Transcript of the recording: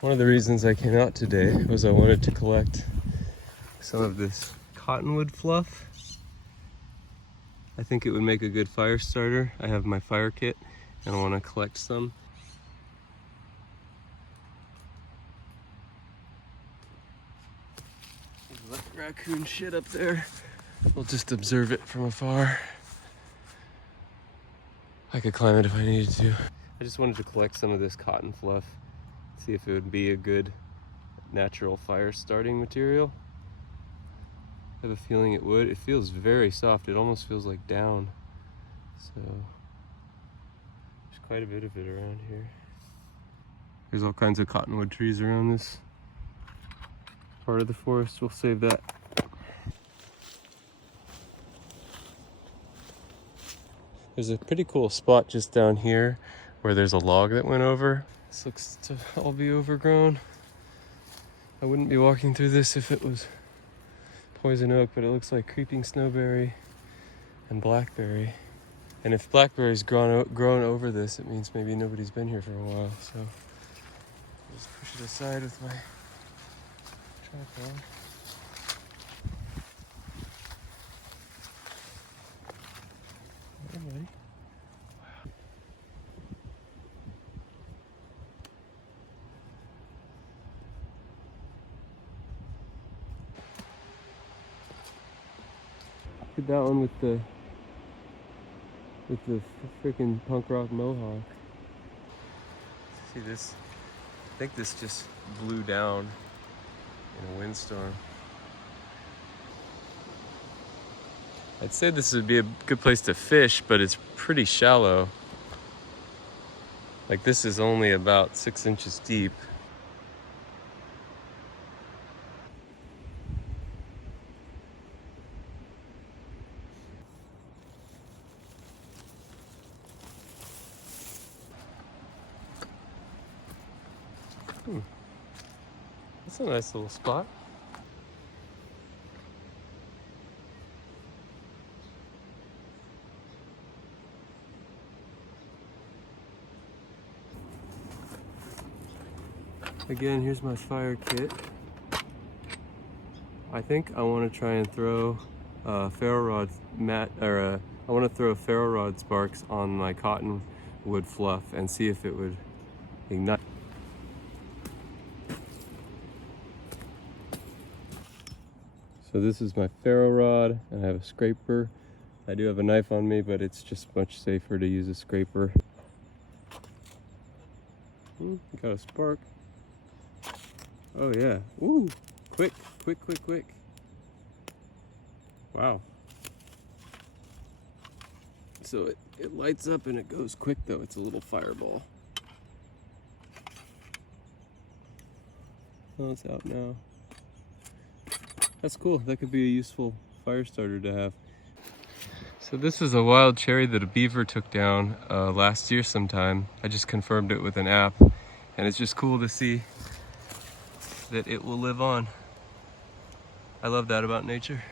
One of the reasons I came out today was I wanted to collect some of this cottonwood fluff. I think it would make a good fire starter. I have my fire kit and I want to collect some. There's a raccoon shit up there. We'll just observe it from afar. I could climb it if I needed to. I just wanted to collect some of this cotton fluff, see if it would be a good natural fire starting material. I have a feeling it would. It feels very soft. It almost feels like down. So there's quite a bit of it around here. There's all kinds of cottonwood trees around this part of the forest. We'll save that. There's a pretty cool spot just down here where there's a log that went over. This looks to all be overgrown. I wouldn't be walking through this if it was poison oak, but it looks like creeping snowberry and blackberry. And if blackberry's grown over this, it means maybe nobody's been here for a while. So I'll just push it aside with my tripod. Hey, buddy. Look at that one with the freaking punk rock mohawk. See this? I think this just blew down in a windstorm. I'd say this would be a good place to fish, but it's pretty shallow. Like this is only about 6 inches deep. That's a nice little spot. Again, here's my fire kit. I think I want to try and throw ferro rod I want to throw ferro rod sparks on my cottonwood fluff and see if it would ignite. So this is my ferro rod, and I have a scraper. I do have a knife on me, but it's just much safer to use a scraper. Got a spark. Oh yeah, ooh, quick, quick, quick, quick. Wow. So it lights up and it goes quick though, it's a little fireball. Oh, it's out now. That's cool, that could be a useful fire starter to have. So this is a wild cherry that a beaver took down last year sometime. I just confirmed it with an app, and it's just cool to see that it will live on. I love that about nature.